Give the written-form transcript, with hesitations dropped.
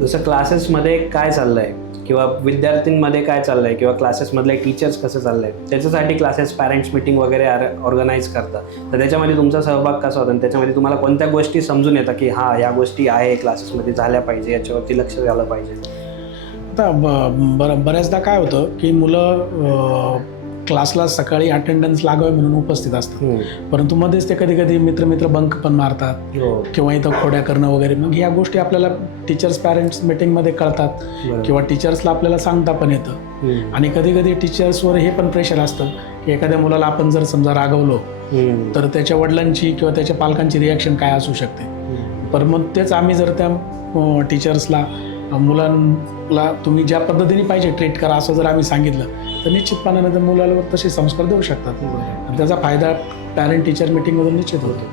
जसं क्लासेसमध्ये काय चाललंय किंवा विद्यार्थ्यांमध्ये काय चाललंय किंवा क्लासेसमधले टीचर्स कसं चाललंय, त्याच्यासाठी क्लासेस पॅरेंट्स मीटिंग वगैरे ऑर्गनाईज करतात. तर त्याच्यामध्ये तुमचा सहभाग कसा होता आणि त्याच्यामध्ये तुम्हाला कोणत्या गोष्टी समजून येतात की हां या गोष्टी आहे क्लासेसमध्ये झाल्या पाहिजे, याच्यावरती लक्ष द्यायला पाहिजे? आता बऱ्याचदा काय होतं की मुलं क्लासला सकाळी अटेंडन्स लागावी म्हणून उपस्थित असतात, परंतु मध्येच ते कधी कधी मित्र बंक पण मारतात किंवा इथं खोड्या करणं वगैरे. मग ह्या गोष्टी आपल्याला टीचर्स पॅरेंट्स मीटिंगमध्ये कळतात किंवा टीचर्सला आपल्याला सांगता पण येतं. आणि कधी कधी टीचर्सवर हे पण प्रेशर असतं की एखाद्या मुलाला आपण जर समजा रागवलो तर त्याच्या वडिलांची किंवा त्याच्या पालकांची रिॲक्शन काय असू शकते. पण मग तेच आम्ही जर त्या टीचर्सला मुलांना तुम्ही ज्या पद्धतीने पाहिजे ट्रीट करा असं जर आम्ही सांगितलं तर निश्चितपणाने मुलाला तसे संस्कार देऊ शकतात आणि त्याचा फायदा पॅरेंट टीचर मीटिंगमधून निश्चित होतो.